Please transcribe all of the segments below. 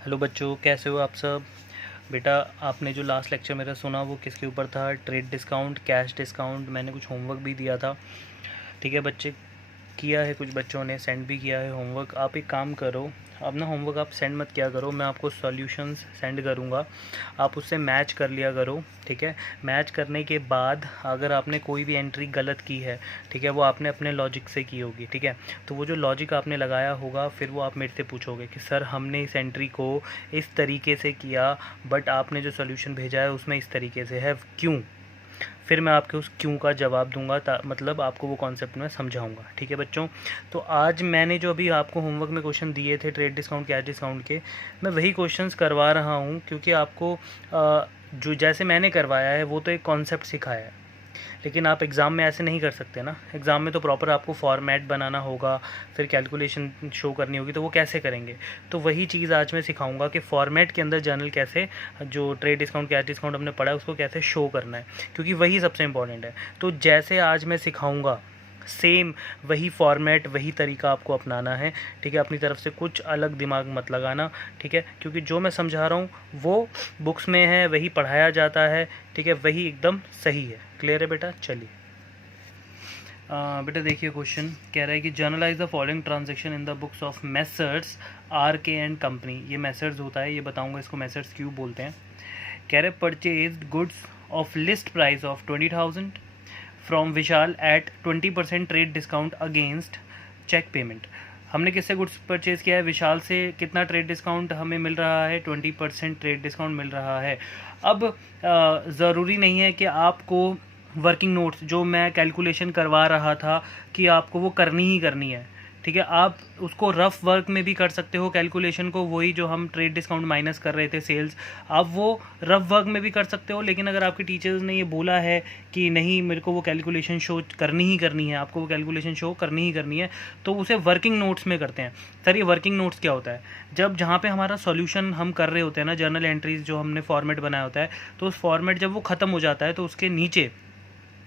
Hello बच्चों, कैसे हो आप सब। बेटा, आपने जो लास्ट लेक्चर मेरा सुना वो किसके ऊपर था? Trade discount, cash discount. मैंने कुछ होमवर्क भी दिया था। ठीक है बच्चे, किया है, कुछ बच्चों ने सेंड भी किया है होमवर्क। आप एक काम करो, अब ना होमवर्क आप सेंड मत किया करो, मैं आपको सॉल्यूशंस सेंड करूँगा, आप उससे मैच कर लिया करो। ठीक है, मैच करने के बाद अगर आपने कोई भी एंट्री गलत की है, ठीक है, वो आपने अपने लॉजिक से की होगी। ठीक है, तो वो जो लॉजिक आपने लगाया होगा फिर वो आप मेरे से पूछोगे कि सर हमने इस एंट्री को इस तरीके से किया, बट आपने जो सोल्यूशन भेजा है उसमें इस तरीके से है, क्यों? फिर मैं आपके उस क्यों का जवाब दूंगा, मतलब आपको वो कॉन्सेप्ट में समझाऊंगा। ठीक है बच्चों, तो आज मैंने जो अभी आपको होमवर्क में क्वेश्चन दिए थे ट्रेड डिस्काउंट कैश डिस्काउंट के, मैं वही क्वेश्चंस करवा रहा हूँ, क्योंकि आपको जो जैसे मैंने करवाया है वो तो एक कॉन्सेप्ट सिखाया है, लेकिन आप एग्ज़ाम में ऐसे नहीं कर सकते ना। एग्ज़ाम में तो प्रॉपर आपको फॉर्मेट बनाना होगा, फिर कैलकुलेशन शो करनी होगी, तो वो कैसे करेंगे? तो वही चीज़ आज मैं सिखाऊंगा कि फॉर्मेट के अंदर जर्नल कैसे, जो ट्रेड डिस्काउंट कैश डिस्काउंट हमने पढ़ा है उसको कैसे शो करना है, क्योंकि वही सबसे इंपॉर्टेंट है। तो जैसे आज मैं सिखाऊंगा सेम वही फॉर्मेट, वही तरीका आपको अपनाना है। ठीक है, अपनी तरफ से कुछ अलग दिमाग मत लगाना। ठीक है, क्योंकि जो मैं समझा रहा हूँ वो बुक्स में है, वही पढ़ाया जाता है। ठीक है, वही एकदम सही है। क्लियर है बेटा? चलिए बेटा देखिए, क्वेश्चन कह रहा है कि journalize the following transaction in the books of messrs R K and company. ये मेसर्स होता है, ये बताऊंगा इसको मेसर्स क्यों बोलते हैं। कह रहे purchase goods of list price of 20,000 from Vishal at 20% trade discount against cheque payment. हमने किससे गुड्स परचेज़ किया है? विशाल से। कितना ट्रेड डिस्काउंट हमें मिल रहा है? 20% ट्रेड डिस्काउंट मिल रहा है। अब ज़रूरी नहीं है कि आपको वर्किंग नोट्स जो मैं कैलकुलेशन करवा रहा था कि आपको वो करनी ही करनी है। ठीक है, आप उसको रफ़ वर्क में भी कर सकते हो कैलकुलेशन को, वही जो हम ट्रेड डिस्काउंट माइनस कर रहे थे सेल्स, आप वो रफ़ वर्क में भी कर सकते हो। लेकिन अगर आपके टीचर्स ने ये बोला है कि नहीं मेरे को वो कैलकुलेशन शो करनी ही करनी है, आपको वो कैलकुलेशन शो करनी ही करनी है, तो उसे वर्किंग नोट्स में करते हैं। सर ये वर्किंग नोट्स क्या होता है? जब जहाँ पे हमारा सॉल्यूशन हम कर रहे होते हैं ना, जर्नल एंट्रीज जो हमने फॉर्मेट बनाया होता है, तो उस फॉर्मेट जब वो ख़त्म हो जाता है तो उसके नीचे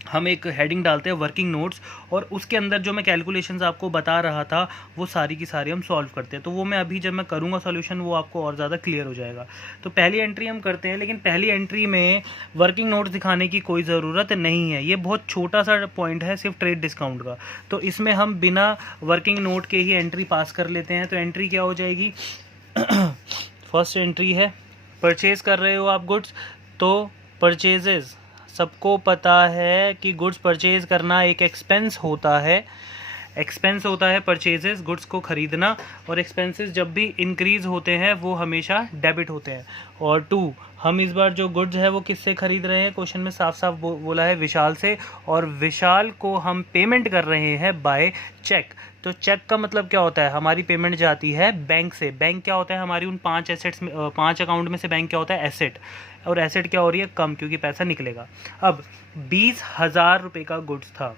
हम एक हेडिंग डालते हैं वर्किंग नोट्स, और उसके अंदर जो मैं कैलकुलेशंस आपको बता रहा था वो सारी की सारी हम सॉल्व करते हैं। तो वो मैं अभी जब मैं करूँगा सॉल्यूशन वो आपको और ज़्यादा क्लियर हो जाएगा। तो पहली एंट्री हम करते हैं, लेकिन पहली एंट्री में वर्किंग नोट्स दिखाने की कोई ज़रूरत नहीं है। ये बहुत छोटा सा पॉइंट है सिर्फ ट्रेड डिस्काउंट का, तो इसमें हम बिना वर्किंग नोट के ही एंट्री पास कर लेते हैं। तो एंट्री क्या हो जाएगी? फर्स्ट एंट्री है, परचेज कर रहे हो आप गुड्स, तो परचेजेस, सबको पता है कि गुड्स परचेज करना एक एक्सपेंस होता है। एक्सपेंस होता है परचेजेस, गुड्स को ख़रीदना, और एक्सपेंसेस जब भी इंक्रीज़ होते हैं वो हमेशा डेबिट होते हैं। और टू, हम इस बार जो गुड्स है वो किससे ख़रीद रहे हैं? क्वेश्चन में साफ साफ बोला है विशाल से, और विशाल को हम पेमेंट कर रहे हैं बाय चेक। तो चेक का मतलब क्या होता है? हमारी पेमेंट जाती है बैंक से। बैंक क्या होता है? हमारी उन 5 एसेट्स में, 5 अकाउंट में से बैंक क्या होता है? एसेट। और एसेट क्या हो रही है? कम, क्योंकि पैसा निकलेगा। अब 20,000 रुपये का गुड्स था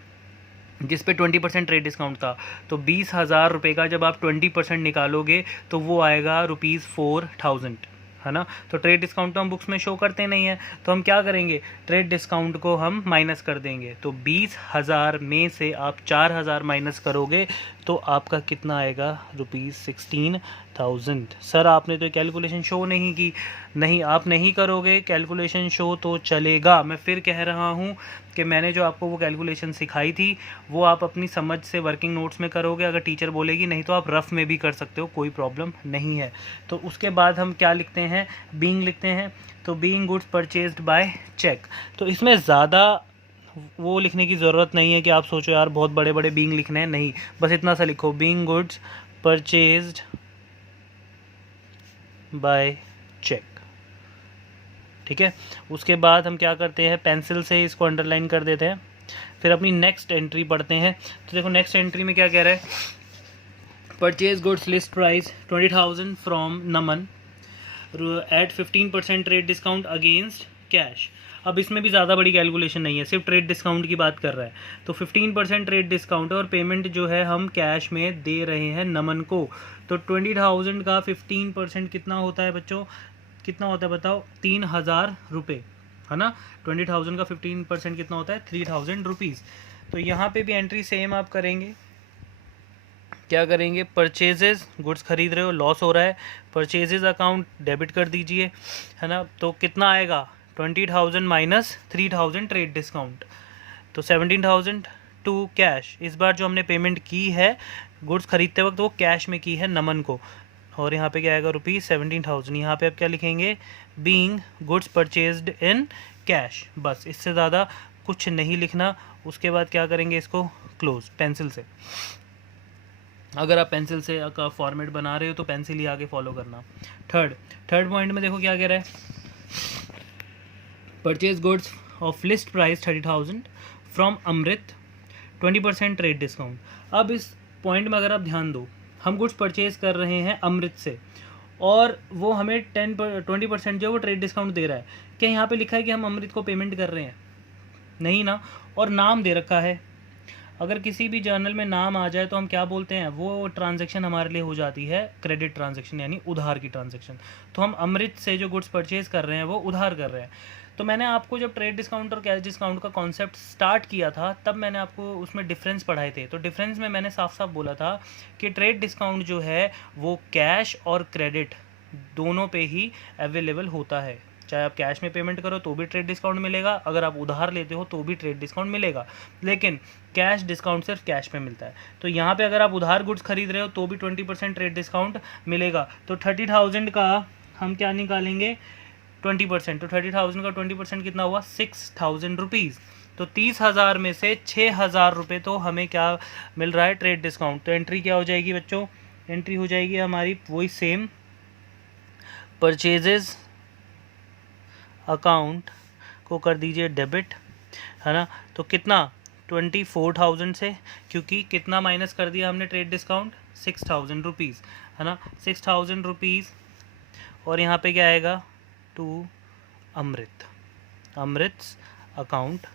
जिस पे 20% ट्रेड डिस्काउंट था, तो 20,000 रुपये का जब आप 20% निकालोगे तो वो आएगा ₹4,000, है ना। तो ट्रेड डिस्काउंट तो हम बुक्स में शो करते नहीं है, तो हम क्या करेंगे? ट्रेड डिस्काउंट को हम माइनस कर देंगे। तो 20,000 में से आप 4,000 माइनस करोगे तो आपका कितना आएगा? ₹16,000। सर आपने तो कैलकुलेशन शो नहीं की। नहीं, आप नहीं करोगे कैलकुलेशन शो तो चलेगा। मैं फिर कह रहा हूँ कि मैंने जो आपको वो कैलकुलेशन सिखाई थी वो आप अपनी समझ से वर्किंग नोट्स में करोगे। अगर टीचर बोलेगी नहीं तो आप रफ़ में भी कर सकते हो, कोई प्रॉब्लम नहीं है। तो उसके बाद हम क्या लिखते हैं? बीइंग लिखते हैं। तो being goods purchased by cheque. तो इसमें ज़्यादा वो लिखने की ज़रूरत नहीं है कि आप सोचो यार बहुत बड़े बड़े बीइंग लिखने हैं, नहीं, बस इतना सा लिखो, being goods purchased by cheque. ठीक है, उसके बाद हम क्या करते हैं? पेंसिल से इसको अंडरलाइन कर देते हैं। फिर अपनी नेक्स्ट एंट्री पढ़ते हैं। तो देखो नेक्स्ट एंट्री में क्या कह रहा है? Purchase goods list price 20,000 from Naman at 15% trade discount against cash. अब इसमें भी ज़्यादा बड़ी कैलकुलेशन नहीं है, सिर्फ ट्रेड डिस्काउंट की बात कर रहा है। तो 15% ट्रेड डिस्काउंट है और पेमेंट जो है हम कैश में दे रहे हैं नमन को। तो 20,000 का 15% कितना होता है बच्चों? कितना होता है बताओ? 3,000 रुपये, है ना। 20,000 का 15% कितना होता है? 3,000 रुपीज़। तो यहाँ पे भी एंट्री सेम आप करेंगे। क्या करेंगे, परचेजेस, गुड्स खरीद रहे हो, लॉस हो रहा है, परचेजेस अकाउंट डेबिट कर दीजिए, है ना। तो कितना आएगा, 20,000 माइनस 3,000 ट्रेड डिस्काउंट, तो 17,000 टू कैश। इस बार जो हमने पेमेंट की है गुड्स खरीदते वक्त वो कैश में की है नमन को, और यहाँ पे क्या आएगा, ₹17,000। यहाँ पे आप क्या लिखेंगे, being goods purchased in cash, बस इससे ज़्यादा कुछ नहीं लिखना। उसके बाद क्या करेंगे, इसको क्लोज पेंसिल से। अगर आप पेंसिल से का फॉर्मेट बना रहे हो तो पेंसिल ही आगे फॉलो करना। थर्ड पॉइंट में देखो क्या कह रहा है, purchase goods of list price 30,000 from Amrit 20% trade discount. अब इस पॉइंट में अगर आप ध्यान दो, हम गुड्स परचेज कर रहे हैं अमृत से और वो हमें 20% जो वो ट्रेड डिस्काउंट दे रहा है। क्या यहाँ पे लिखा है कि हम अमृत को पेमेंट कर रहे हैं? नहीं ना। और नाम दे रखा है, अगर किसी भी जर्नल में नाम आ जाए तो हम क्या बोलते हैं, वो ट्रांजैक्शन हमारे लिए हो जाती है क्रेडिट ट्रांजैक्शन, यानी उधार की ट्रांजैक्शन। तो हम अमृत से जो गुड्स परचेज कर रहे हैं वो उधार कर रहे हैं। तो मैंने आपको जब ट्रेड डिस्काउंट और कैश डिस्काउंट का कॉन्सेप्ट स्टार्ट किया था तब मैंने आपको उसमें डिफरेंस पढ़ाए थे। तो डिफरेंस में मैंने साफ साफ बोला था कि ट्रेड डिस्काउंट जो है वो कैश और क्रेडिट दोनों पे ही अवेलेबल होता है। चाहे आप कैश में पेमेंट करो तो भी ट्रेड डिस्काउंट मिलेगा, अगर आप उधार लेते हो तो भी ट्रेड डिस्काउंट मिलेगा, लेकिन कैश डिस्काउंट सिर्फ कैश पे मिलता है। तो यहाँ पे अगर आप उधार गुड्स खरीद रहे हो तो भी 20% ट्रेड डिस्काउंट मिलेगा। तो 30,000 का हम क्या निकालेंगे, 20%। तो 30,000 का 20% कितना हुआ, 6,000 रुपीज़। तो 30,000 में से 6,000 रुपये तो हमें क्या मिल रहा है, ट्रेड डिस्काउंट। तो एंट्री क्या हो जाएगी बच्चों, एंट्री हो जाएगी हमारी वही सेम, परचेजेस अकाउंट को कर दीजिए डेबिट, है ना। तो कितना, 24,000 से, क्योंकि कितना माइनस कर दिया हमने ट्रेड डिस्काउंट, 6,000 रुपीज़, है ना, 6,000 रुपीज़। और यहाँ पे क्या आएगा, टू अमृत अकाउंट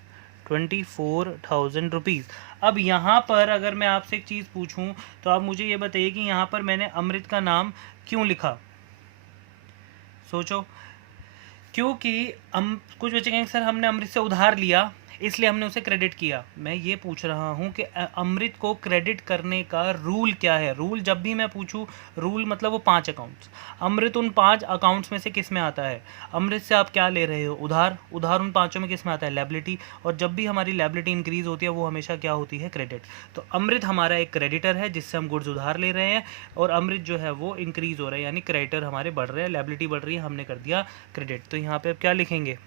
24,000 रुपीज़। अब यहाँ पर अगर मैं आपसे एक चीज़ पूछूं तो आप मुझे ये बताइए कि यहाँ पर मैंने अमृत का नाम क्यों लिखा, सोचो। क्योंकि हम कुछ बच्चे कहेंगे सर हमने अमृत से उधार लिया इसलिए हमने उसे क्रेडिट किया। मैं ये पूछ रहा हूँ कि अमृत को क्रेडिट करने का रूल क्या है। रूल जब भी मैं पूछूँ, रूल मतलब वो 5 अकाउंट्स, अमृत उन 5 अकाउंट्स में से किस में आता है। अमृत से आप क्या ले रहे हो, उधार, उधार उन 5 में किस में आता है, लायबिलिटी। और जब भी हमारी लायबिलिटी इंक्रीज होती है वो हमेशा क्या होती है, क्रेडिट। तो अमृत हमारा एक क्रेडिटर है जिससे हम गुड्स उधार ले रहे हैं, और अमृत जो है वो इंक्रीज हो रहा है, यानी क्रेडिटर हमारे बढ़ रहे हैं, लायबिलिटी बढ़ रही है, हमने कर दिया क्रेडिट। तो यहाँ पे आप क्या लिखेंगे,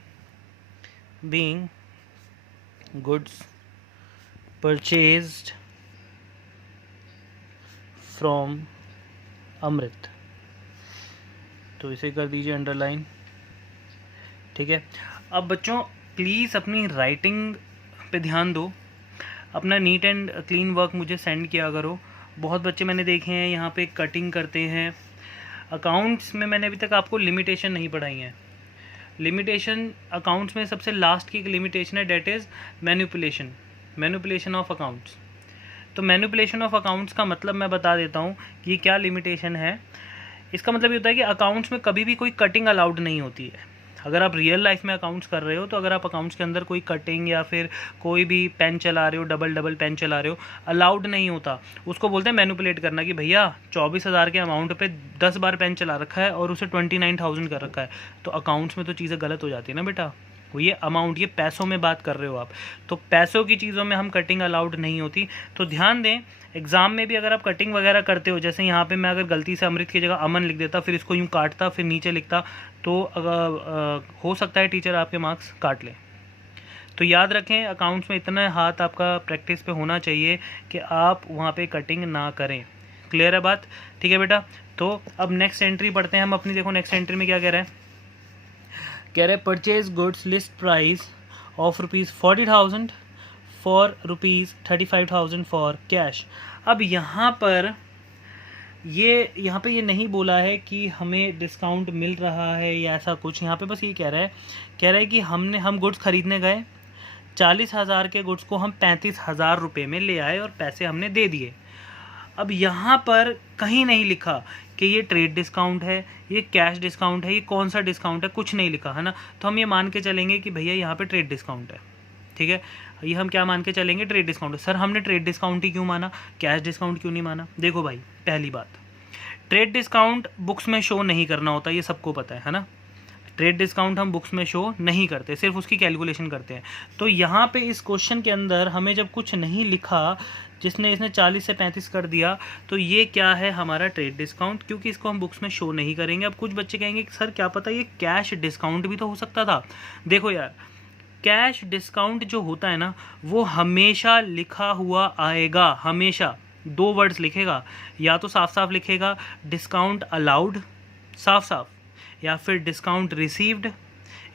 बीइंग गुड्स परचेज्ड फ्रॉम अमृत, तो इसे कर दीजिए अंडरलाइन, ठीक है। अब बच्चों प्लीज़ अपनी राइटिंग पे ध्यान दो, अपना नीट एंड क्लीन वर्क मुझे सेंड किया करो। बहुत बच्चे मैंने देखे हैं यहाँ पे कटिंग करते हैं। अकाउंट्स में मैंने अभी तक आपको लिमिटेशन नहीं पढ़ाई हैं। लिमिटेशन अकाउंट्स में सबसे लास्ट की एक लिमिटेशन है, that is manipulation of accounts. तो मैनिपुलेशन ऑफ अकाउंट्स का मतलब मैं बता देता हूँ कि ये क्या लिमिटेशन है। इसका मतलब ये होता है कि अकाउंट्स में कभी भी कोई कटिंग अलाउड नहीं होती है। अगर आप रियल लाइफ में अकाउंट्स कर रहे हो तो अगर आप अकाउंट्स के अंदर कोई कटिंग या फिर कोई भी पेन चला रहे हो, डबल पेन चला रहे हो, अलाउड नहीं होता। उसको बोलते हैं मैनिपुलेट करना, कि भैया 24,000 के अमाउंट पे 10 बार पेन चला रखा है और उसे 29,000 कर रखा है। तो अकाउंट्स में तो चीज़ें गलत हो जाती है ना बेटा। वो ये अमाउंट, ये पैसों में बात कर रहे हो आप, तो पैसों की चीज़ों में हम कटिंग अलाउड नहीं होती। तो ध्यान दें, एग्जाम में भी अगर आप कटिंग वगैरह करते हो, जैसे यहाँ पे मैं अगर गलती से अमृत की जगह अमन लिख देता, फिर इसको यूँ काटता, फिर नीचे लिखता, तो हो सकता है टीचर आपके मार्क्स काट ले। तो याद रखें, अकाउंट्स में इतना हाथ आपका प्रैक्टिस पे होना चाहिए कि आप वहाँ पे कटिंग ना करें। क्लियर है बात, ठीक है बेटा। तो अब नेक्स्ट एंट्री पढ़ते हैं हम अपनी। देखो नेक्स्ट एंट्री में क्या कह रहा है, कह रहे purchase goods list price of ₹40,000 for ₹35,000 for cash. अब यहाँ पर ये नहीं बोला है कि हमें डिस्काउंट मिल रहा है या ऐसा कुछ। यहाँ पे बस ये कह रहा है कि हम गुड्स खरीदने गए, 40,000 के गुड्स को हम 35,000 रुपये में ले आए और पैसे हमने दे दिए। अब यहाँ पर कहीं नहीं लिखा कि ये ट्रेड डिस्काउंट है, ये कैश डिस्काउंट है, ये कौन सा डिस्काउंट है, कुछ नहीं लिखा है ना। तो हम ये मान के चलेंगे कि भैया यहाँ पे ट्रेड डिस्काउंट है, ठीक है। ये हम क्या मान के चलेंगे, ट्रेड डिस्काउंट। सर हमने ट्रेड डिस्काउंट ही क्यों माना, कैश डिस्काउंट क्यों नहीं माना? देखो भाई, पहली बात, ट्रेड डिस्काउंट बुक्स में शो नहीं करना होता, ये सबको पता है ना। ट्रेड डिस्काउंट हम बुक्स में शो नहीं करते, सिर्फ उसकी कैलकुलेशन करते हैं। तो यहाँ पे इस क्वेश्चन के अंदर हमें जब कुछ नहीं लिखा, जिसने इसने 40 से 35 कर दिया, तो ये क्या है, हमारा ट्रेड डिस्काउंट, क्योंकि इसको हम बुक्स में शो नहीं करेंगे। अब कुछ बच्चे कहेंगे सर क्या पता ये कैश डिस्काउंट भी तो हो सकता था। देखो यार, कैश डिस्काउंट जो होता है ना, वो हमेशा लिखा हुआ आएगा, हमेशा 2 वर्ड्स लिखेगा, या तो साफ साफ लिखेगा डिस्काउंट अलाउड साफ साफ, या फिर डिस्काउंट रिसीव्ड,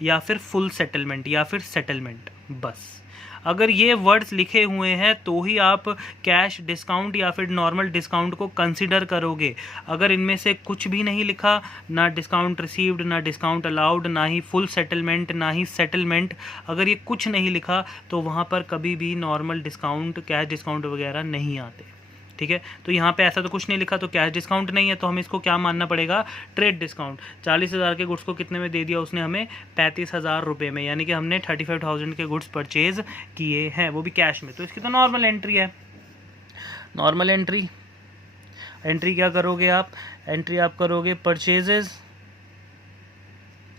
या फिर फुल सेटलमेंट, या फिर सेटलमेंट। बस अगर ये वर्ड्स लिखे हुए हैं तो ही आप कैश डिस्काउंट या फिर नॉर्मल डिस्काउंट को कंसिडर करोगे। अगर इनमें से कुछ भी नहीं लिखा, ना डिस्काउंट रिसीव्ड, ना डिस्काउंट अलाउड, ना ही फुल सेटलमेंट, ना ही सेटलमेंट, अगर ये कुछ नहीं लिखा तो वहाँ पर कभी भी नॉर्मल डिस्काउंट, कैश डिस्काउंट वगैरह नहीं आते। ठीक है, तो यहाँ पे ऐसा तो कुछ नहीं लिखा, तो कैश डिस्काउंट नहीं है, तो हमें इसको क्या मानना पड़ेगा, ट्रेड डिस्काउंट। 40,000 के गुड्स को कितने में दे दिया उसने हमें, 35,000 रुपये में, यानी कि हमने 35,000 के गुड्स परचेज किए हैं, वो भी कैश में। तो इसकी तो नॉर्मल एंट्री है। नॉर्मल एंट्री क्या करोगे आप, एंट्री आप करोगे purchases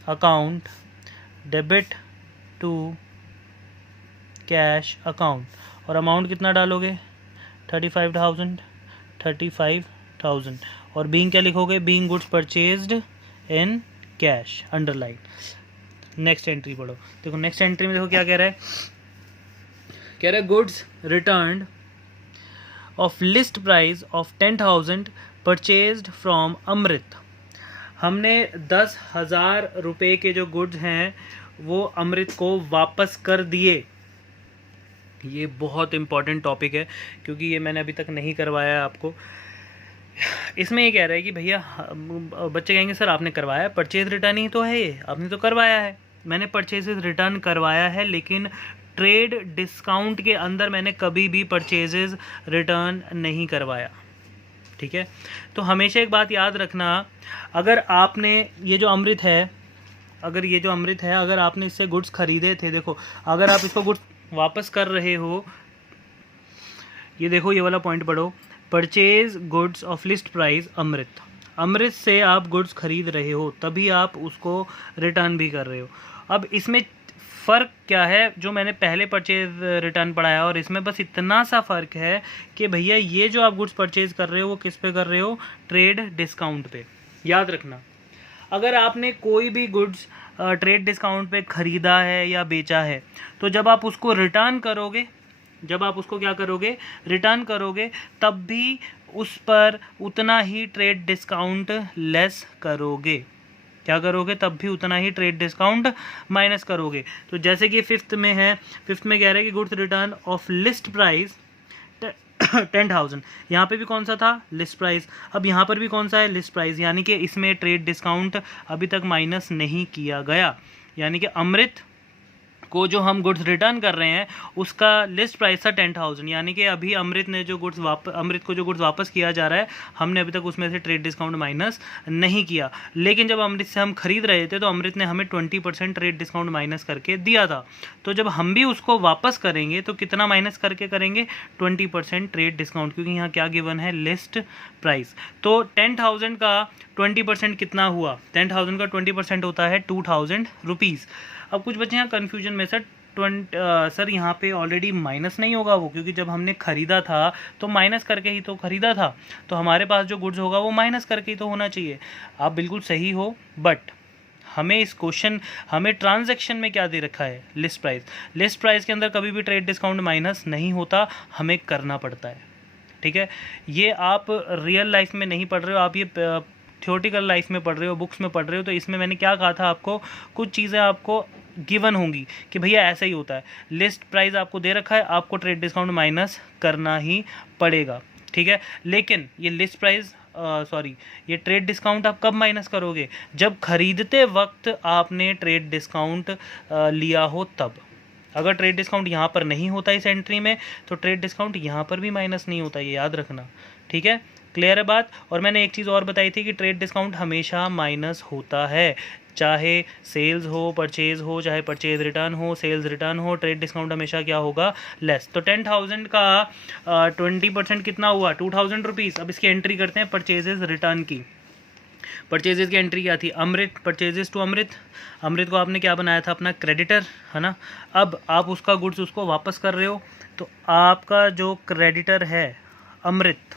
account debit to cash account, और अमाउंट कितना डालोगे, 35,000, और बीइंग क्या लिखोगे, being goods purchased in cash, underline. Next entry पढ़ो। देखो नेक्स्ट एंट्री में देखो क्या कह रहा है, कह रहा है goods returned of list price of 10,000 purchased from Amrit. हमने 10,000 रुपये के जो गुड्स हैं वो अमृत को वापस कर दिए। ये बहुत इंपॉर्टेंट टॉपिक है, क्योंकि ये मैंने अभी तक नहीं करवाया है आपको। इसमें ये कह रहा है कि भैया, बच्चे कहेंगे सर आपने करवाया, परचेज रिटर्न ही तो है, ये आपने तो करवाया है। मैंने परचेजेस रिटर्न करवाया है, लेकिन ट्रेड डिस्काउंट के अंदर मैंने कभी भी परचेजेस रिटर्न नहीं करवाया। ठीक है, तो हमेशा एक बात याद रखना, अगर आपने ये जो अमृत है, अगर आपने इससे गुड्स खरीदे थे, देखो अगर आप इसको गुड्स वापस कर रहे हो, ये देखो ये वाला पॉइंट पढ़ो, purchase goods of list price Amrit से आप गुड्स खरीद रहे हो, तभी आप उसको रिटर्न भी कर रहे हो। अब इसमें फ़र्क क्या है, जो मैंने पहले परचेज रिटर्न पढ़ाया और इसमें बस इतना सा फ़र्क है कि भैया ये जो आप गुड्स परचेज कर रहे हो वो किस पे कर रहे हो, ट्रेड डिस्काउंट पे। याद रखना, अगर आपने कोई भी गुड्स ट्रेड डिस्काउंट पे ख़रीदा है या बेचा है, तो जब आप उसको रिटर्न करोगे, रिटर्न करोगे, तब भी उस पर उतना ही ट्रेड डिस्काउंट लेस करोगे। क्या करोगे, तब भी उतना ही ट्रेड डिस्काउंट माइनस करोगे। तो जैसे कि फिफ्थ में कह रहा है कि goods return of list price 10,000, यहाँ पे भी कौन सा था, लिस्ट प्राइस। अब यहाँ पर भी कौन सा है, लिस्ट प्राइस, यानी कि इसमें ट्रेड डिस्काउंट अभी तक माइनस नहीं किया गया। यानी कि अमृत को जो हम गुड्स रिटर्न कर रहे हैं उसका लिस्ट प्राइस था 10,000, यानी कि अभी अमृत को जो गुड्स वापस किया जा रहा है, हमने अभी तक उसमें से ट्रेड डिस्काउंट माइनस नहीं किया। लेकिन जब अमृत से हम खरीद रहे थे तो अमृत ने हमें 20% ट्रेड डिस्काउंट माइनस करके दिया था। तो जब हम भी उसको वापस करेंगे तो कितना माइनस करके करेंगे, 20% ट्रेड डिस्काउंट, क्योंकि यहाँ क्या गिवन है, लिस्ट प्राइस। तो 10,000 का 20% कितना हुआ, 10,000 का 20% होता है 2,000 रुपीज़। अब कुछ बच्चे यहाँ कन्फ्यूजन में, सर यहाँ पे ऑलरेडी माइनस नहीं होगा वो, क्योंकि जब हमने ख़रीदा था तो माइनस करके ही तो ख़रीदा था, तो हमारे पास जो गुड्स होगा वो माइनस करके ही तो होना चाहिए। आप बिल्कुल सही हो, बट हमें ट्रांजैक्शन में क्या दे रखा है, लिस्ट प्राइस के अंदर कभी भी ट्रेड डिस्काउंट माइनस नहीं होता, हमें करना पड़ता है। ठीक है, ये आप रियल लाइफ में नहीं पढ़ रहे हो, आप ये थ्योरेटिकल लाइफ में पढ़ रहे हो, बुक्स में पढ़ रहे हो। तो इसमें मैंने क्या कहा था आपको, कुछ चीज़ें आपको गिवन होंगी कि भैया ऐसा ही होता है, लिस्ट प्राइस आपको दे रखा है, आपको ट्रेड डिस्काउंट माइनस करना ही पड़ेगा। ठीक है, लेकिन ये ये ट्रेड डिस्काउंट आप कब माइनस करोगे, जब खरीदते वक्त आपने ट्रेड डिस्काउंट लिया हो तब। अगर ट्रेड डिस्काउंट यहाँ पर नहीं होता इस एंट्री में, तो ट्रेड डिस्काउंट यहाँ पर भी माइनस नहीं होता, ये याद रखना। ठीक है, क्लियर है बात। और मैंने एक चीज़ और बताई थी कि ट्रेड डिस्काउंट हमेशा माइनस होता है, चाहे सेल्स हो, परचेज हो, चाहे परचेज रिटर्न हो, सेल्स रिटर्न हो, ट्रेड डिस्काउंट हमेशा क्या होगा, लेस। तो 10,000 का 20% कितना हुआ, 2,000 रुपीज़। अब इसकी एंट्री करते हैं परचेजेज रिटर्न की। परचेजेस की एंट्री क्या थी, अमृत, परचेजेस टू अमृत। अमृत को आपने क्या बनाया था, अपना क्रेडिटर, है ना। अब आप उसका गुड्स उसको वापस कर रहे हो, तो आपका जो क्रेडिटर है अमृत,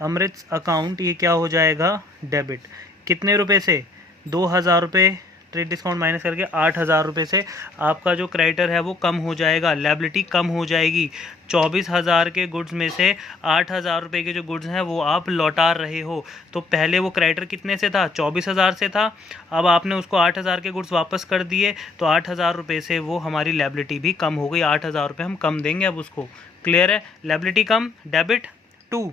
अमृत अकाउंट, ये क्या हो जाएगा, डेबिट। कितने रुपए से, 2,000 रुपये, ट्रेड डिस्काउंट माइनस करके 8,000 रुपये से आपका जो क्रेडिटर है वो कम हो जाएगा, लायबिलिटी कम हो जाएगी। 24,000 के गुड्स में से 8,000 रुपये के जो गुड्स हैं वो आप लौटा रहे हो। तो पहले वो क्रेडिटर कितने से था, 24,000 से था। अब आपने उसको 8,000 के गुड्स वापस कर दिए, तो 8,000 रुपये से वो हमारी लायबिलिटी भी कम हो गई। 8,000 रुपये हम कम देंगे अब उसको। क्लियर है, लायबिलिटी कम, डेबिट टू,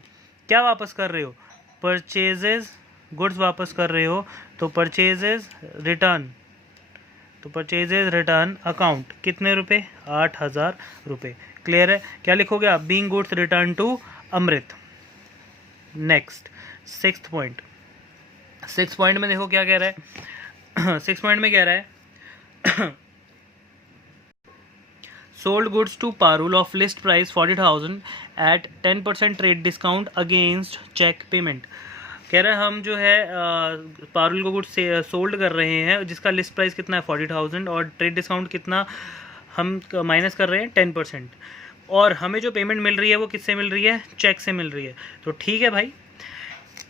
क्या वापस कर रहे हो, परचेजेस, गुड्स वापस कर रहे हो, तो परचेजेस रिटर्न, तो परचेजेस रिटर्न अकाउंट कितने रुपए, 8,000 रुपये। क्लियर है, क्या लिखोगे आप, being goods return to Amrit. Next 6th point, 6th point में देखो क्या कह रहा है। 6th पॉइंट में कह रहा है sold goods to Parul of list price 40,000 at 10% trade discount against check payment। कह रहे हैं हम जो है पारुल को गुड्स सोल्ड कर रहे हैं जिसका लिस्ट प्राइस कितना है 40,000 और ट्रेड डिस्काउंट कितना हम माइनस कर रहे हैं 10%, और हमें जो पेमेंट मिल रही है वो किससे मिल रही है, चेक से मिल रही है। तो ठीक है भाई,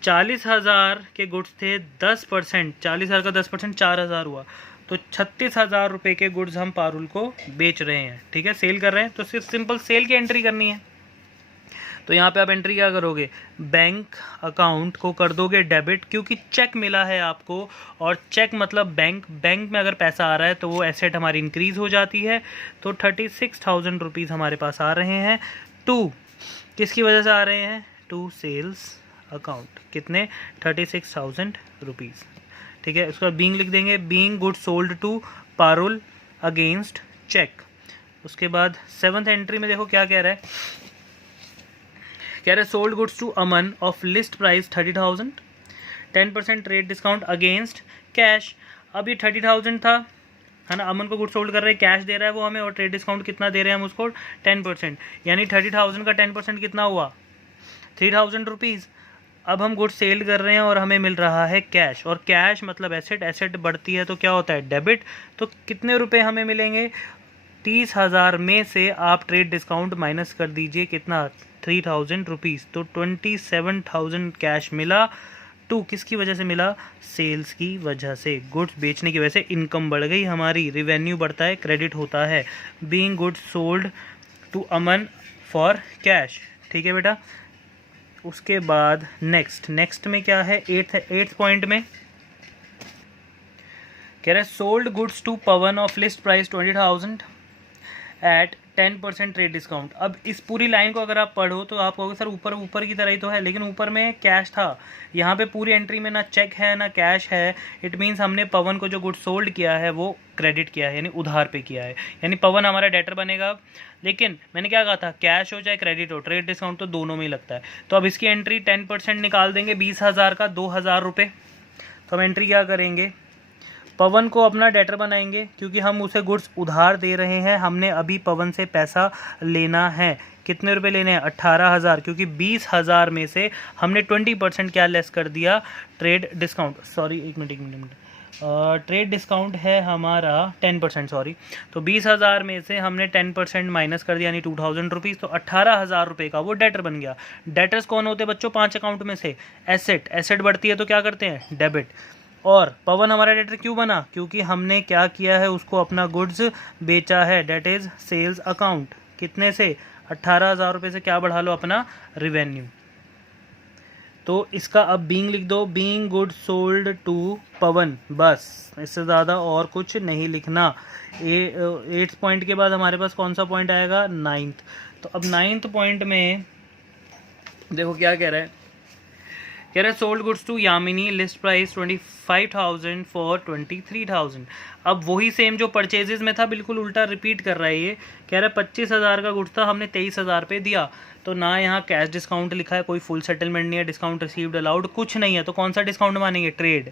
40,000 के गुड्स थे, 10%, 40,000 का 10% 4,000 हुआ, तो 36,000 रुपये के गुड्स हम पारुल को बेच रहे हैं। ठीक है, सेल कर रहे हैं, तो सिर्फ सिंपल सेल की एंट्री करनी है। तो यहाँ पे आप एंट्री क्या करोगे, बैंक अकाउंट को कर दोगे डेबिट, क्योंकि चेक मिला है आपको, और चेक मतलब बैंक, बैंक में अगर पैसा आ रहा है तो वो एसेट हमारी इंक्रीज हो जाती है। तो 36,000 रुपीज़ हमारे पास आ रहे हैं। टू किसकी वजह से आ रहे हैं, टू सेल्स अकाउंट, कितने, 36,000 रुपीज़। ठीक है, उसका बीइंग लिख देंगे, being good sold to Parul against cheque. उसके बाद 7th एंट्री में देखो क्या कह रहा है, कह रहा है sold goods to Aman of list price 30,000, 10% trade discount against cash. अब ये 30,000 था, है ना, अमन को गुड सोल्ड कर रहे हैं, कैश दे रहा है वो हमें, और ट्रेड डिस्काउंट कितना दे रहे हैं हम उसको, 10%, यानी 30,000 का 10% कितना हुआ, 3,000 रुपीज़। अब हम गुड्स सेल कर रहे हैं और हमें मिल रहा है कैश, और कैश मतलब एसेट, एसेट बढ़ती है तो क्या होता है, डेबिट। तो कितने रुपए हमें मिलेंगे, 30,000 में से आप ट्रेड डिस्काउंट माइनस कर दीजिए, कितना, 3,000 रुपीज़। तो 27,000 कैश मिला। टू किसकी वजह से मिला, सेल्स की वजह से, गुड्स बेचने की वजह से इनकम बढ़ गई हमारी, रिवेन्यू बढ़ता है, क्रेडिट होता है। Being goods sold to Aman for cash. ठीक है बेटा, उसके बाद नेक्स्ट में क्या है, 8th पॉइंट में कह रहा है sold goods to Pavan of list price 20,000 at 10% trade discount. अब इस पूरी लाइन को अगर आप पढ़ो तो आप कहोगे सर ऊपर ऊपर की तरह ही तो है, लेकिन ऊपर में कैश था, यहाँ पे पूरी एंट्री में ना चेक है ना कैश है। इट मीन्स हमने पवन को जो गुड सोल्ड किया है वो क्रेडिट किया है, यानी उधार पे किया है, यानी पवन हमारा डेटर बनेगा। लेकिन मैंने क्या कहा था, कैश हो चाहे क्रेडिट हो, ट्रेड डिस्काउंट तो दोनों में ही लगता है। तो अब इसकी एंट्री 10% निकाल देंगे, 20,000 का 2,000 रुपये। तो हम एंट्री क्या करेंगे, पवन को अपना डेटर बनाएंगे, क्योंकि हम उसे गुड्स उधार दे रहे हैं, हमने अभी पवन से पैसा लेना है। कितने रुपए लेने हैं, 18,000, क्योंकि 20,000 में से हमने 20% क्या लेस कर दिया, ट्रेड डिस्काउंट, सॉरी एक मिनट, ट्रेड डिस्काउंट है हमारा 10%, सॉरी। तो 20,000 में से हमने 10% माइनस कर दिया, यानी 2,000 रुपीज़। तो 18,000 रुपये का वो डेटर बन गया। डेटर्स कौन होते हैं बच्चों, 5 अकाउंट में से, एसेट, एसेट बढ़ती है तो क्या करते हैं, डेबिट। और पवन हमारा डेटर क्यों बना, क्योंकि हमने क्या किया है, उसको अपना गुड्स बेचा है, डेट इज सेल्स अकाउंट। कितने से, 18,000 रुपये से क्या बढ़ा लो, अपना रिवेन्यू। तो इसका अब बीइंग लिख दो, बीइंग गुड सोल्ड टू पवन, बस इससे ज़्यादा और कुछ नहीं लिखना। 8th पॉइंट के बाद हमारे पास कौन सा पॉइंट आएगा, 9th। तो अब 9th पॉइंट में देखो क्या कह रहा है, कह रहा है sold goods to Yamini list price 25,000 for 23,000। अब वही सेम जो परचेजेस में था बिल्कुल उल्टा रिपीट कर रहा है ये। कह रहा है 25,000 का गुड्स था, हमने 23,000 पे दिया। तो ना यहाँ कैश डिस्काउंट लिखा है, कोई फुल सेटलमेंट नहीं है, डिस्काउंट रिसीव्ड अलाउड कुछ नहीं है। तो कौन सा डिस्काउंट मानेंगे, ट्रेड।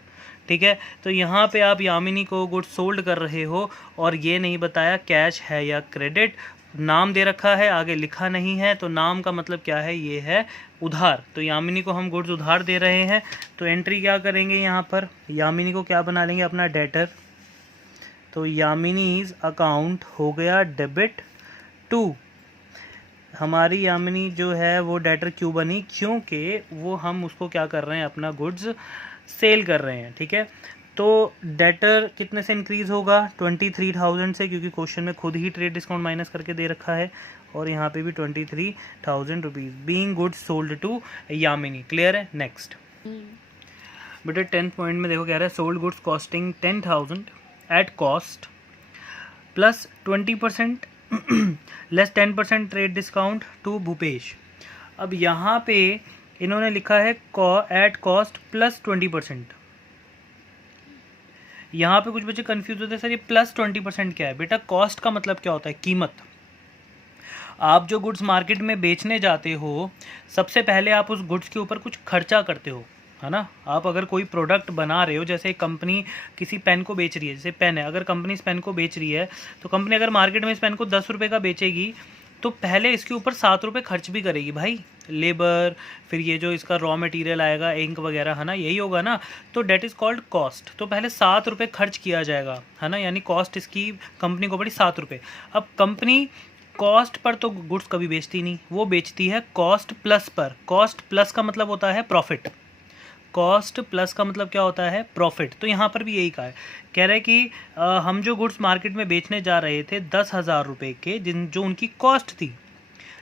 ठीक है। तो यहाँ पे आप यामिनी को गुड्स सोल्ड कर रहे हो और ये नहीं बताया कैश है या क्रेडिट, नाम दे रखा है, आगे लिखा नहीं है, तो नाम का मतलब क्या है, ये है उधार। तो यामिनी को हम गुड्स उधार दे रहे हैं, तो एंट्री क्या करेंगे यहाँ पर, यामिनी को क्या बना लेंगे, अपना डेटर। तो यामिनीज अकाउंट हो गया डेबिट टू, हमारी यामिनी जो है वो डेटर क्यों बनी, क्योंकि वो हम उसको क्या कर रहे हैं, अपना गुड्स सेल कर रहे हैं, ठीक है। तो डेटर कितने से इंक्रीज होगा, 23,000 से, क्योंकि क्वेश्चन में खुद ही ट्रेड डिस्काउंट माइनस करके दे रखा है, और यहाँ पे भी 23,000 rupees, being goods sold to Yamini. Clear है। नेक्स्ट बेटा 10th पॉइंट में देखो क्या रहा है, sold goods costing 10,000 at cost plus 20% less 10% trade discount to Bhupesh. अब यहाँ पे इन्होंने लिखा है एट कॉस्ट प्लस 20%। यहाँ पे कुछ बच्चे कंफ्यूज होते हैं, सर ये प्लस 20% क्या है। बेटा कॉस्ट का मतलब क्या होता है, कीमत। आप जो गुड्स मार्केट में बेचने जाते हो, सबसे पहले आप उस गुड्स के ऊपर कुछ खर्चा करते हो, है ना। आप अगर कोई प्रोडक्ट बना रहे हो, जैसे कंपनी किसी पेन को बेच रही है, जैसे पेन है, अगर कंपनी इस पेन को बेच रही है, तो कंपनी अगर मार्केट में इस पेन को 10 रुपये का बेचेगी, तो पहले इसके ऊपर 7 रुपये खर्च भी करेगी भाई, लेबर, फिर ये जो इसका रॉ मटेरियल आएगा, इंक वगैरह, है ना, यही होगा ना। तो डेट इज़ कॉल्ड कॉस्ट। तो पहले 7 रुपये खर्च किया जाएगा, है ना, यानी कॉस्ट इसकी कंपनी को पड़ी 7 रुपये। अब कंपनी कॉस्ट पर तो गुड्स कभी बेचती नहीं, वो बेचती है कॉस्ट प्लस पर। कॉस्ट प्लस का मतलब होता है प्रॉफिट, कॉस्ट प्लस का मतलब क्या होता है, प्रॉफिट। तो यहाँ पर भी यही कहा है, कह रहे हैं कि हम जो गुड्स मार्केट में बेचने जा रहे थे 10,000 रुपये के, जो उनकी कॉस्ट थी,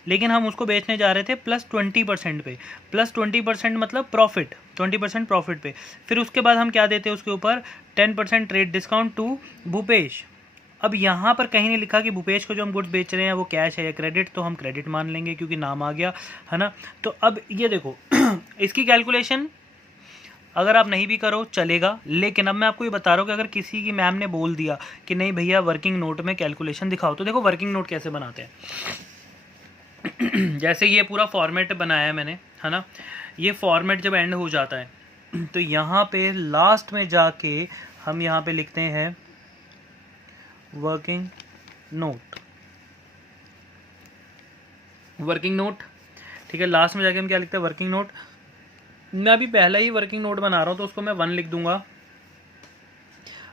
लेकिन हम उसको बेचने जा रहे थे प्लस 20% पे। प्लस 20% मतलब प्रॉफिट, 20% प्रॉफिट पे। फिर उसके बाद हम क्या देते हैं उसके ऊपर, 10% ट्रेड डिस्काउंट टू भूपेश। अब यहाँ पर कहीं नहीं लिखा कि भूपेश को जो हम गुड्स बेच रहे हैं वो कैश है या क्रेडिट, तो हम क्रेडिट मान लेंगे क्योंकि नाम आ गया, है ना। तो अब ये देखो इसकी कैलकुलेशन अगर आप नहीं भी करो चलेगा, लेकिन अब मैं आपको ये बता रहा हूँ कि अगर किसी की मैम ने बोल दिया कि नहीं भैया वर्किंग नोट में कैलकुलेशन दिखाओ, तो देखो वर्किंग नोट कैसे बनाते हैं। जैसे ये पूरा फॉर्मेट बनाया है मैंने, है ना, ये फॉर्मेट जब एंड हो जाता है तो यहाँ पे लास्ट में जाके हम यहाँ पे लिखते हैं वर्किंग नोट, वर्किंग नोट, ठीक है। लास्ट में जाके हम क्या लिखते हैं, वर्किंग नोट। मैं अभी पहला ही वर्किंग नोट बना रहा हूँ, तो उसको मैं 1 लिख दूंगा।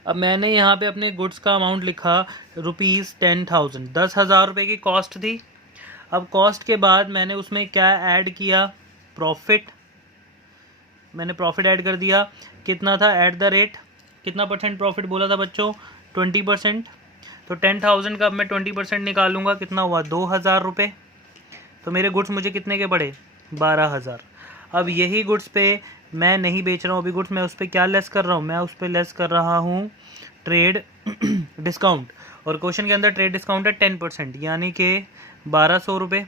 अब मैंने यहाँ पे अपने गुड्स का अमाउंट लिखा ₹10,000, 10,000 रुपये की कॉस्ट थी। अब कॉस्ट के बाद मैंने उसमें क्या ऐड किया, प्रॉफिट, मैंने प्रॉफिट ऐड कर दिया। कितना था, एट द रेट, कितना परसेंट प्रॉफिट बोला था बच्चों, 20%। तो 10,000 का अब मैं 20% निकालूंगा, कितना हुआ, 2,000 रुपये। तो मेरे गुड्स मुझे कितने के पड़े, 12,000। अब यही गुड्स पे मैं नहीं बेच रहा हूँ अभी गुड्स, मैं उस पर क्या लेस कर रहा हूँ, मैं उस पर लेस कर रहा हूँ ट्रेड डिस्काउंट। और क्वेश्चन के अंदर ट्रेड डिस्काउंट है 10%, यानी कि 1,200 रुपये।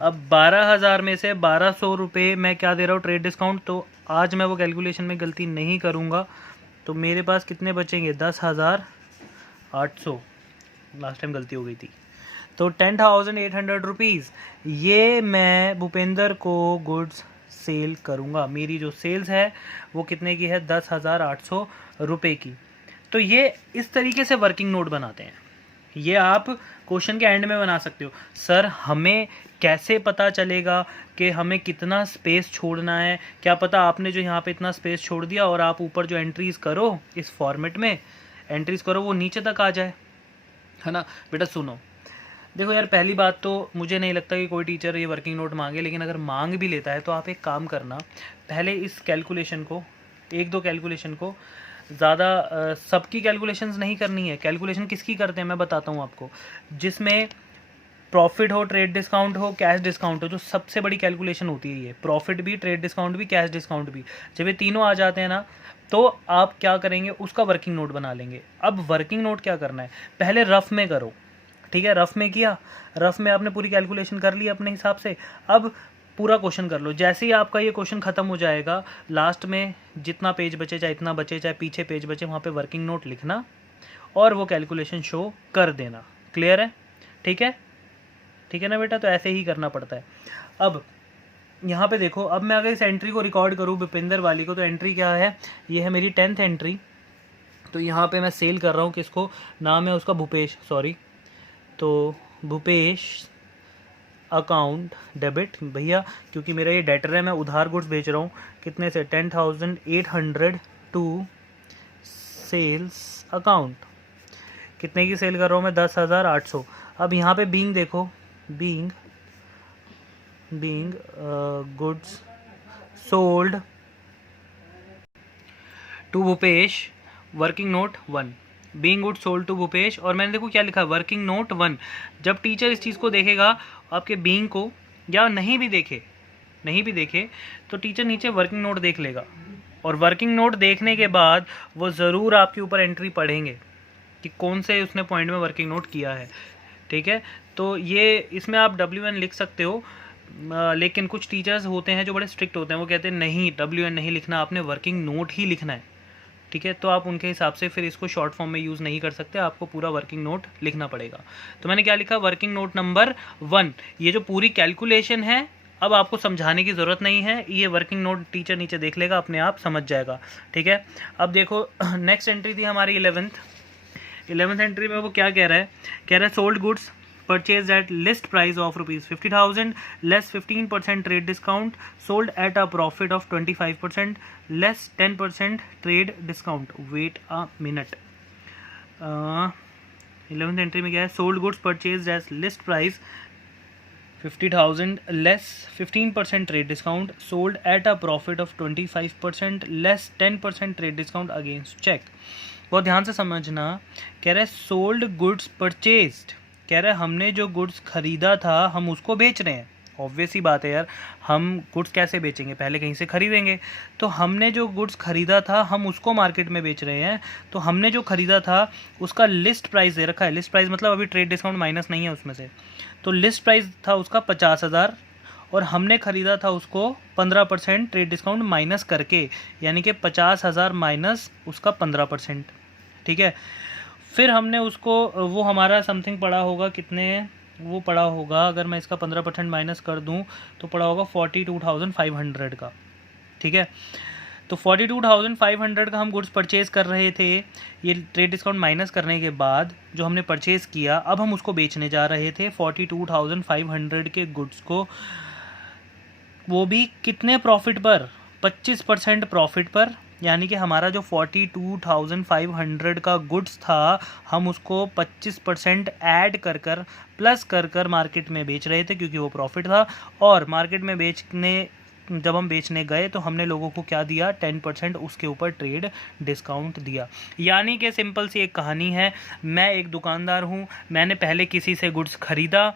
अब 12,000 में से 1,200 रुपये मैं क्या दे रहा हूँ, ट्रेड डिस्काउंट। तो आज मैं वो कैलकुलेशन में गलती नहीं करूँगा, तो मेरे पास कितने बचेंगे, 10,800, लास्ट टाइम गलती हो गई थी। तो 10,800 रुपीज़ ये मैं भूपेंद्र को गुड्स सेल करूँगा। मेरी जो सेल्स है वो कितने की है, 10,800 रुपये की। तो ये इस तरीके से वर्किंग नोट बनाते हैं। ये आप क्वेश्चन के एंड में बना सकते हो, सर हमें कैसे पता चलेगा कि हमें कितना स्पेस छोड़ना है। क्या पता आपने जो यहाँ पे इतना स्पेस छोड़ दिया और आप ऊपर जो एंट्रीज़ करो इस फॉर्मेट में एंट्रीज़ करो वो नीचे तक आ जाए, है ना। बेटा सुनो, देखो यार, पहली बात तो मुझे नहीं लगता कि कोई टीचर ये वर्किंग नोट मांगे, लेकिन अगर मांग भी लेता है तो आप एक काम करना, पहले इस कैलकुलेशन को, 1-2 कैलकुलेशन को, ज़्यादा सबकी कैलकुलेशंस नहीं करनी है। कैलकुलेशन किसकी करते हैं मैं बताता हूँ आपको, जिसमें प्रॉफिट हो, ट्रेड डिस्काउंट हो, कैश डिस्काउंट हो। जो सबसे बड़ी कैलकुलेशन होती है ये, प्रॉफिट भी, ट्रेड डिस्काउंट भी, कैश डिस्काउंट भी। जब ये तीनों आ जाते हैं ना, तो आप क्या करेंगे, उसका वर्किंग नोट बना लेंगे। अब वर्किंग नोट क्या करना है, पहले रफ में करो, ठीक है। रफ में किया, रफ में आपने पूरी कैलकुलेशन कर ली अपने हिसाब से। अब पूरा क्वेश्चन कर लो। जैसे ही आपका ये क्वेश्चन ख़त्म हो जाएगा, लास्ट में जितना पेज बचे, चाहे इतना बचे, चाहे पीछे पेज बचे, वहाँ पे वर्किंग नोट लिखना और वो कैलकुलेशन शो कर देना। क्लियर है, ठीक है, ठीक है ना बेटा। तो ऐसे ही करना पड़ता है। अब यहाँ पे देखो, अब मैं अगर इस एंट्री को रिकॉर्ड करूँ भूपिंदर वाली को, तो एंट्री क्या है, ये है मेरी 10th एंट्री। तो यहाँ पे मैं सेल कर रहा हूँ किसको, नाम है उसका भूपेश, सॉरी, तो भूपेश अकाउंट डेबिट भैया, क्योंकि मेरा ये डेटर है, मैं उधार गुड्स बेच रहा हूँ कितने से, 10,800 टू सेल्स अकाउंट। कितने की सेल कर रहा हूँ मैं, 10,800। अब यहाँ पे बीइंग देखो, being goods sold to Bhupesh, working note 1, being good sold to Bhupesh. और मैंने देखो क्या लिखा, वर्किंग नोट 1। जब टीचर इस चीज़ को देखेगा आपके बीइंग को, या नहीं भी देखे तो टीचर नीचे वर्किंग नोट देख लेगा, और वर्किंग नोट देखने के बाद वो ज़रूर आपके ऊपर एंट्री पढ़ेंगे कि कौन से उसने पॉइंट में वर्किंग नोट किया है। ठीक है, तो ये इसमें आप W1 लिख सकते हो, लेकिन कुछ टीचर्स होते हैं जो बड़े स्ट्रिक्ट होते हैं, वो कहते हैं नहीं W1 नहीं लिखना, आपने वर्किंग नोट ही लिखना है। ठीक है, तो आप उनके हिसाब से फिर इसको शॉर्ट फॉर्म में यूज़ नहीं कर सकते, आपको पूरा वर्किंग नोट लिखना पड़ेगा। तो मैंने क्या लिखा, वर्किंग नोट नंबर 1। ये जो पूरी कैलकुलेशन है, अब आपको समझाने की ज़रूरत नहीं है, ये वर्किंग नोट टीचर नीचे देख लेगा, अपने आप समझ जाएगा। ठीक है, अब देखो नेक्स्ट एंट्री थी हमारी 11th एंट्री में वो क्या कह रहा है sold goods purchased at list price of rupees 50,000 less 15% trade discount, sold at a profit of 25% less 10% trade discount। wait a minute, 11th entry में क्या है, sold goods purchased as list price 50,000 less 15% trade discount, sold at a profit of 25% less 10% trade discount against check। बहुत ध्यान से समझना, कह रहा है सोल्ड गुड्स परचेज्ड, कह रहा है हमने जो गुड्स खरीदा था हम उसको बेच रहे हैं। ऑब्वियस ही बात है यार, हम गुड्स कैसे बेचेंगे, पहले कहीं से खरीदेंगे। तो हमने जो गुड्स खरीदा था हम उसको मार्केट में बेच रहे हैं। तो हमने जो खरीदा था उसका लिस्ट प्राइस दे रखा है, लिस्ट प्राइस मतलब अभी ट्रेड डिस्काउंट माइनस नहीं है उसमें से, तो लिस्ट प्राइस था उसका 50,000 और हमने खरीदा था उसको 15% ट्रेड डिस्काउंट माइनस करके, यानी कि 50,000 माइनस उसका 15%। ठीक है, फिर हमने उसको, वो हमारा समथिंग पड़ा होगा, कितने वो पड़ा होगा, अगर मैं इसका 15% माइनस कर दूं तो पड़ा होगा 42,500 का। ठीक है, तो 42,500 का हम गुड्स परचेज़ कर रहे थे, ये ट्रेड डिस्काउंट माइनस करने के बाद जो हमने परचेज़ किया, अब हम उसको बेचने जा रहे थे 42,500 के गुड्स को, वो भी कितने प्रॉफिट पर, 25% प्रॉफिट पर। यानी कि हमारा जो 42,500 का गुड्स था हम उसको 25% ऐड कर प्लस कर मार्केट में बेच रहे थे, क्योंकि वो प्रॉफिट था। और मार्केट में जब हम बेचने गए तो हमने लोगों को क्या दिया, 10% उसके ऊपर ट्रेड डिस्काउंट दिया। यानी कि सिंपल सी एक कहानी है, मैं एक दुकानदार हूँ, मैंने पहले किसी से गुड्स खरीदा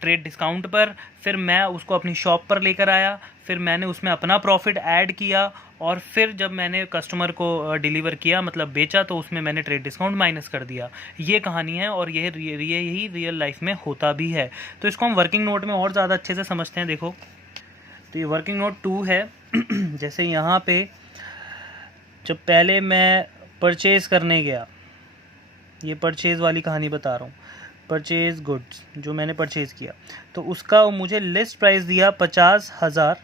ट्रेड डिस्काउंट पर, फिर मैं उसको अपनी शॉप पर लेकर आया, फिर मैंने उसमें अपना प्रॉफिट ऐड किया, और फिर जब मैंने कस्टमर को डिलीवर किया मतलब बेचा, तो उसमें मैंने ट्रेड डिस्काउंट माइनस कर दिया। ये कहानी है, और यही रियल लाइफ में होता भी है। तो इसको हम वर्किंग नोट में और ज़्यादा अच्छे से समझते हैं। देखो, तो ये वर्किंग नोट 2 है। जैसे यहाँ पे जब पहले मैं परचेज़ करने गया, ये परचेज़ वाली कहानी बता रहा हूँ, परचेज़ गुड्स जो मैंने परचेज़ किया, तो उसका मुझे लिस्ट प्राइस दिया 50,000,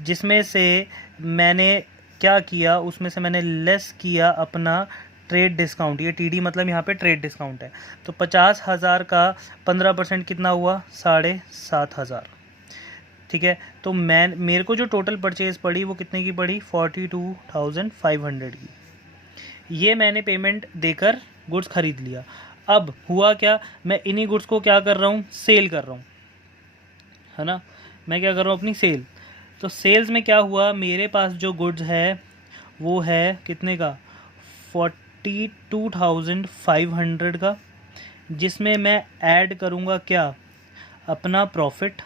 जिसमें से मैंने क्या किया, उसमें से मैंने लेस किया अपना ट्रेड डिस्काउंट। ये TD मतलब यहाँ पे ट्रेड डिस्काउंट है। तो 50,000 का 15% कितना हुआ, 7,500। ठीक है, तो मेरे को जो टोटल परचेज़ पड़ी वो कितने की पड़ी, 42,500 की। ये मैंने पेमेंट देकर गुड्स खरीद लिया। अब हुआ क्या, मैं इन्हीं गुड्स को क्या कर रहा हूँ, सेल कर रहा हूँ, है ना। मैं क्या कर रहा हूँ, अपनी सेल। तो सेल्स में क्या हुआ, मेरे पास जो गुड्स है वो है कितने का, 42,500 का, जिसमें मैं ऐड करूँगा क्या, अपना प्रॉफिट।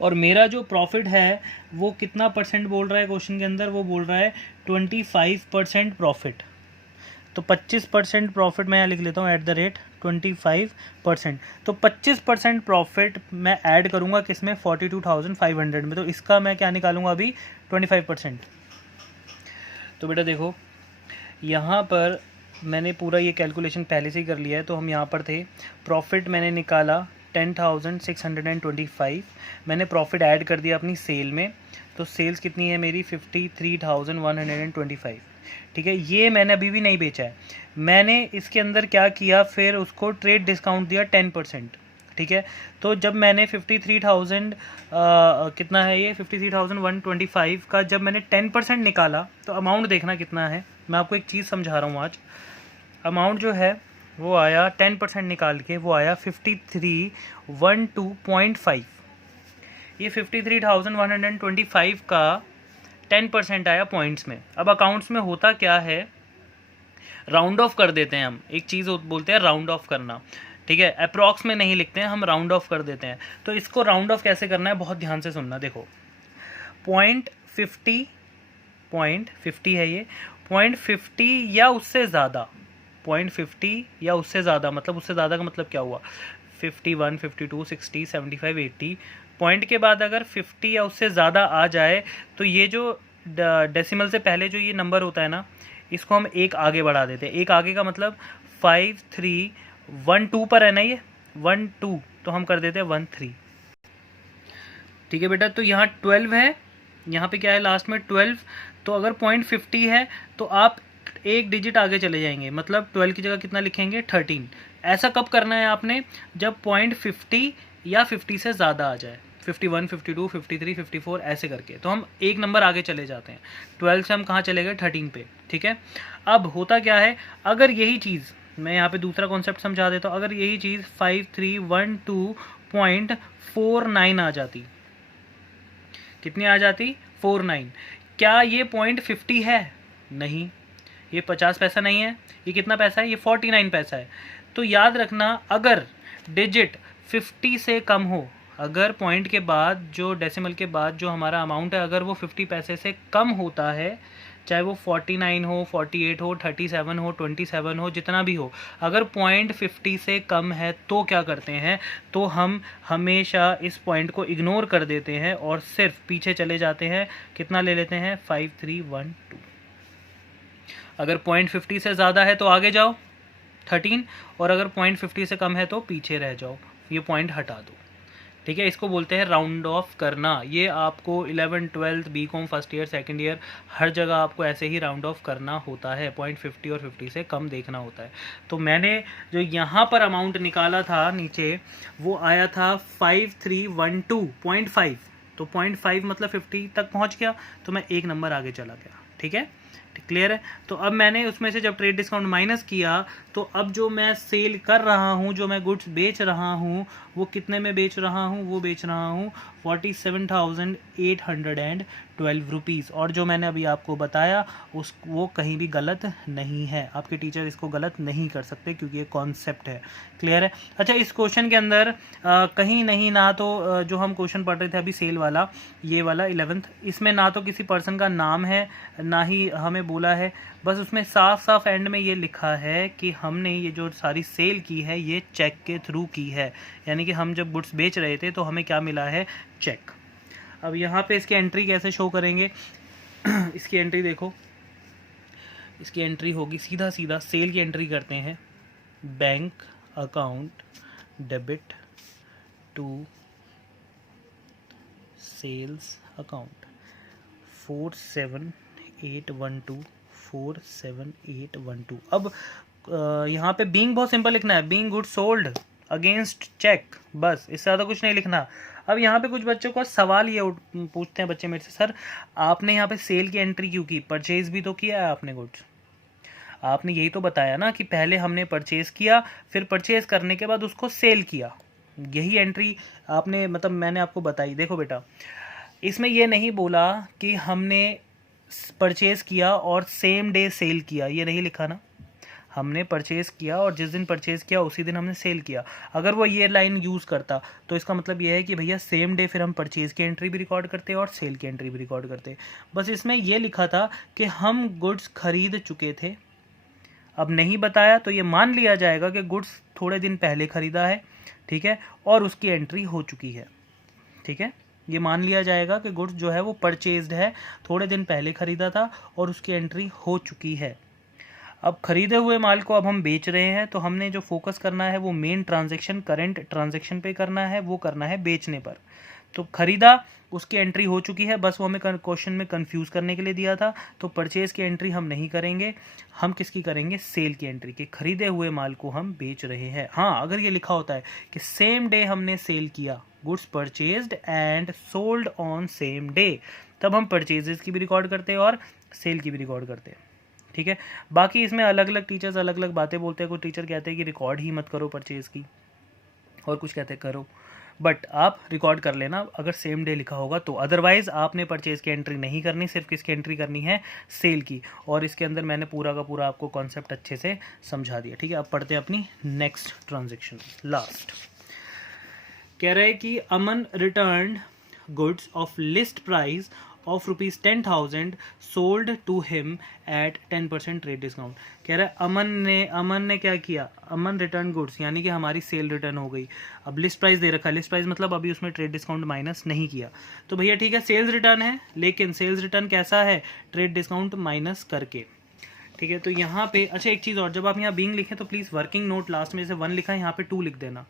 और मेरा जो प्रॉफिट है वो कितना परसेंट बोल रहा है क्वेश्चन के अंदर, वो बोल रहा है 25% प्रॉफिट। तो 25% प्रॉफिट मैं यहाँ लिख लेता हूँ @25%। तो 25% प्रॉफिट मैं ऐड करूँगा किसमें, 42,500 में। तो इसका मैं क्या निकालूंगा अभी, 25%। तो बेटा देखो, यहाँ पर मैंने पूरा ये कैलकुलेशन पहले से ही कर लिया है। तो हम यहाँ पर थे, प्रॉफिट मैंने निकाला 10,625, मैंने प्रॉफिट ऐड कर दिया अपनी सेल में, तो सेल्स कितनी है मेरी 53,125। ठीक है, ये मैंने अभी भी नहीं बेचा है, मैंने इसके अंदर क्या किया, फिर उसको ट्रेड डिस्काउंट दिया 10%। ठीक है, तो जब मैंने 53,000 कितना है ये 53,125 का जब मैंने 10% निकाला, तो अमाउंट देखना कितना है। मैं आपको एक चीज़ समझा रहा हूँ आज। अमाउंट जो है वो आया 10% निकाल के, वो आया 5312.5। ये 53,125 का 10% आया पॉइंट्स में। अब अकाउंट्स में होता क्या है, राउंड ऑफ कर देते हैं हम, एक चीज़ बोलते हैं राउंड ऑफ करना। ठीक है, अप्रॉक्स में नहीं लिखते हैं हम, राउंड ऑफ कर देते हैं। तो इसको राउंड ऑफ कैसे करना है, बहुत ध्यान से सुनना। देखो, पॉइंट 50 है ये, 0.50 या उससे ज़्यादा, 0.50 या उससे ज़्यादा, मतलब उससे ज़्यादा का मतलब क्या हुआ, 51, 52, 60, 75, 80 पॉइंट के बाद अगर 50 या उससे ज़्यादा आ जाए, तो ये जो डेसिमल से पहले जो ये नंबर होता है ना, इसको हम एक आगे बढ़ा देते हैं। एक आगे का मतलब 5312 पर है ना, ये 12, तो हम कर देते हैं 13। ठीक है बेटा, तो यहाँ 12 है, यहाँ पे क्या है लास्ट में 12, तो अगर 0.50 है तो आप एक डिजिट आगे चले जाएंगे, मतलब 12 की जगह कितना लिखेंगे 13। ऐसा कब करना है आपने, जब 0.50 या 50 से ज़्यादा आ जाए, 51, 52, 53, 54 ऐसे करके, तो हम एक नंबर आगे चले जाते हैं। 12 से हम कहाँ चले गए 13 पे। ठीक है, अब होता क्या है, अगर यही चीज़, मैं यहाँ पे दूसरा कॉन्सेप्ट समझा देता हूँ, अगर यही चीज़ 5312.49 आ जाती, कितनी आ जाती 49, क्या ये 0.50 है, नहीं, ये 50 पैसा नहीं है, ये कितना पैसा है, ये 49 पैसा है। तो याद रखना, अगर डिजिट 50 से कम हो, अगर पॉइंट के बाद जो डेसिमल के बाद जो हमारा अमाउंट है, अगर वो 50 पैसे से कम होता है, चाहे वो 49 हो, 48 हो, 37 हो, 27 हो, जितना भी हो, अगर 0.50 से कम है तो क्या करते हैं, तो हम हमेशा इस पॉइंट को इग्नोर कर देते हैं और सिर्फ पीछे चले जाते हैं। कितना ले लेते हैं 5312। अगर 0.50 से ज़्यादा है तो आगे जाओ 13, और अगर 0.50 से कम है तो पीछे रह जाओ, ये पॉइंट हटा दो। ठीक है, इसको बोलते हैं राउंड ऑफ करना। ये आपको 11th 12th BCom first year second year हर जगह आपको ऐसे ही राउंड ऑफ करना होता है, 0.50 और 50 से कम देखना होता है। तो मैंने जो यहाँ पर अमाउंट निकाला था नीचे, वो आया था 5312.5, तो 0.5 मतलब 50 तक पहुँच गया, तो मैं एक नंबर आगे चला गया। ठीक है, क्लियर है। तो अब मैंने उसमें से जब ट्रेड डिस्काउंट माइनस किया, तो अब जो मैं सेल कर रहा हूँ, जो मैं गुड्स बेच रहा हूँ, वो कितने में बेच रहा हूँ, वो बेच रहा हूँ 47,812 रुपीज़। और जो मैंने अभी आपको बताया वो कहीं भी गलत नहीं है, आपके टीचर इसको गलत नहीं कर सकते क्योंकि ये कॉन्सेप्ट है। क्लियर है। अच्छा, इस क्वेश्चन के अंदर कहीं नहीं, ना तो जो हम क्वेश्चन पढ़ रहे थे अभी सेल वाला, ये वाला 11th, इसमें ना तो किसी पर्सन का नाम है, ना ही हमें बोला है, बस उसमें साफ साफ एंड में ये लिखा है कि हमने ये जो सारी सेल की है ये चेक के थ्रू की है, यानी कि हम जब गुड्स बेच रहे थे तो हमें क्या मिला है, चेक। अब यहाँ पे इसकी एंट्री कैसे शो करेंगे इसकी एंट्री देखो, इसकी एंट्री होगी सीधा सीधा, सेल की एंट्री करते हैं, bank account debit to sales account 47812। अब यहाँ पे बीइंग बहुत सिंपल लिखना है, being good sold against cheque, बस, इससे ज़्यादा कुछ नहीं लिखना। अब यहाँ पे कुछ बच्चों का सवाल ये पूछते हैं बच्चे मेरे से, सर आपने यहाँ पे सेल की एंट्री क्यों की, परचेज भी तो किया है आपने गुड्स, आपने यही तो बताया ना कि पहले हमने परचेज किया, फिर परचेज करने के बाद उसको सेल किया, यही एंट्री आपने, मतलब मैंने आपको बताई। देखो बेटा, इसमें ये नहीं बोला कि हमने परचेज़ किया और सेम डे सेल किया, ये नहीं लिखा ना, हमने परचेज़ किया और जिस दिन परचेज़ किया उसी दिन हमने सेल किया। अगर वो ये लाइन यूज़ करता तो इसका मतलब ये है कि भैया सेम डे फिर हम परचेज़ की एंट्री भी रिकॉर्ड करते और सेल की एंट्री भी रिकॉर्ड करते। बस इसमें ये लिखा था कि हम गुड्स खरीद चुके थे, अब नहीं बताया तो ये मान लिया जाएगा कि गुड्स थोड़े दिन पहले ख़रीदा है, ठीक है, और उसकी एंट्री हो चुकी है। ठीक है, ये मान लिया जाएगा कि गुड्स जो है वो परचेज्ड है, थोड़े दिन पहले ख़रीदा था और उसकी एंट्री हो चुकी है। अब खरीदे हुए माल को अब हम बेच रहे हैं, तो हमने जो फोकस करना है वो मेन ट्रांजैक्शन, करंट ट्रांजैक्शन पे करना है, वो करना है बेचने पर। तो खरीदा, उसकी एंट्री हो चुकी है, बस वो हमें क्वेश्चन में कंफ्यूज करने के लिए दिया था। तो परचेज की एंट्री हम नहीं करेंगे, हम किसकी करेंगे, सेल की एंट्री की। खरीदे हुए माल को हम बेच रहे हैं। हाँ, अगर ये लिखा होता है कि सेम डे हमने सेल किया, goods purchased and sold on same day, तब हम परचेजेस की भी रिकॉर्ड करते हैं और सेल की भी रिकॉर्ड करते हैं। ठीक है, बाकी इसमें अलग अलग टीचर्स अलग अलग बातें बोलते हैं। कोई टीचर कहते हैं कि रिकॉर्ड ही मत करो परचेज की, और कुछ कहते हैं करो, बट आप रिकॉर्ड कर लेना अगर सेम डे लिखा होगा तो। अदरवाइज आपने परचेज की एंट्री नहीं करनी, सिर्फ किसकी एंट्री करनी है, सेल की। और इसके अंदर मैंने पूरा का पूरा आपको कॉन्सेप्ट अच्छे से समझा दिया। ठीक है, अब पढ़ते हैं अपनी नेक्स्ट ट्रांजेक्शन, लास्ट। कह रहा है कि Aman return goods of list price of ₹10,000 sold to him at 10% trade discount. कह रहा है अमन ने क्या किया, अमन रिटर्न गुड्स, यानी कि हमारी सेल रिटर्न हो गई। अब लिस्ट प्राइस दे रखा है, लिस्ट प्राइस मतलब अभी उसमें ट्रेड डिस्काउंट माइनस नहीं किया। तो भैया ठीक है, सेल्स रिटर्न है, लेकिन सेल्स रिटर्न कैसा है, ट्रेड डिस्काउंट माइनस करके। ठीक है, तो यहाँ पे अच्छा एक चीज़ और, जब आप यहाँ बीइंग लिखें तो प्लीज़ वर्किंग नोट लास्ट में जैसे 1 लिखा है यहाँ पे 2 लिख देना।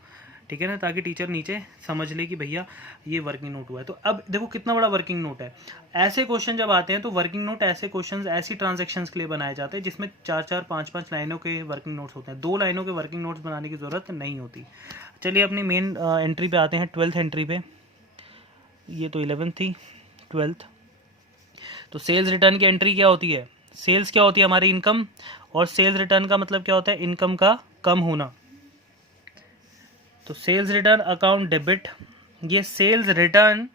ठीक है ना, ताकि टीचर नीचे समझ ले कि भैया ये वर्किंग नोट हुआ है। तो अब देखो कितना बड़ा वर्किंग नोट है। ऐसे क्वेश्चन जब आते हैं तो वर्किंग नोट ऐसे क्वेश्चंस, ऐसी ट्रांजैक्शंस के लिए बनाए जाते हैं जिसमें 4-4, 5-5 लाइनों के वर्किंग नोट्स होते हैं। 2 लाइनों के वर्किंग नोट्स बनाने की ज़रूरत नहीं होती। चलिए अपनी मेन एंट्री पे आते हैं, 12th एंट्री पे। ये तो 11th थी, 12th। तो सेल्स रिटर्न की एंट्री क्या होती है, सेल्स क्या होती है, हमारी इनकम, और सेल्स रिटर्न का मतलब क्या होता है, इनकम का कम होना। तो सेल्स रिटर्न अकाउंट डेबिट, ये सेल्स रिटर्न,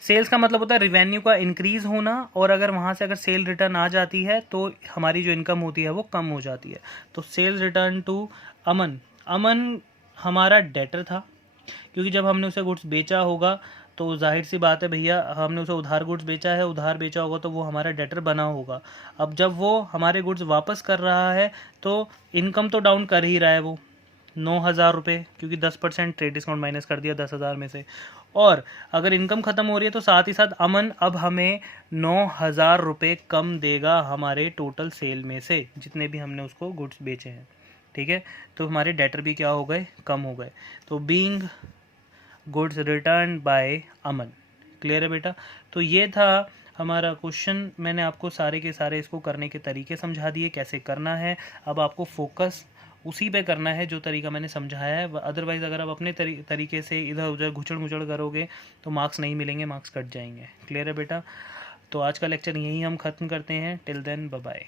सेल्स का मतलब होता है रिवेन्यू का इंक्रीज होना, और अगर वहाँ से अगर सेल रिटर्न आ जाती है तो हमारी जो इनकम होती है वो कम हो जाती है। तो सेल्स रिटर्न टू अमन, अमन हमारा डेटर था, क्योंकि जब हमने उसे गुड्स बेचा होगा तो जाहिर सी बात है भैया, हमने उसे उधार गुड्स बेचा है, उधार बेचा होगा तो वो हमारा डेटर बना होगा। अब जब वो हमारे गुड्स वापस कर रहा है तो इनकम तो डाउन कर ही रहा है वो 9,000 रुपये, क्योंकि 10% ट्रेड डिस्काउंट माइनस कर दिया 10,000 में से। और अगर इनकम ख़त्म हो रही है तो साथ ही साथ अमन अब हमें 9,000 रुपये कम देगा हमारे टोटल सेल में से, जितने भी हमने उसको गुड्स बेचे हैं। ठीक है, तो हमारे डेटर भी क्या हो गए, कम हो गए। तो बीइंग गुड्स रिटर्न बाय अमन। क्लियर है बेटा। तो ये था हमारा क्वेश्चन, मैंने आपको सारे के सारे इसको करने के तरीके समझा दिए, कैसे करना है। अब आपको फोकस उसी पे करना है जो तरीका मैंने समझाया है। अदरवाइज़ अगर आप अपने तरीके से इधर उधर घुचड़ मुचड़ करोगे तो मार्क्स नहीं मिलेंगे, मार्क्स कट जाएंगे। क्लियर है बेटा। तो आज का लेक्चर यहीं हम ख़त्म करते हैं। Till then bye bye.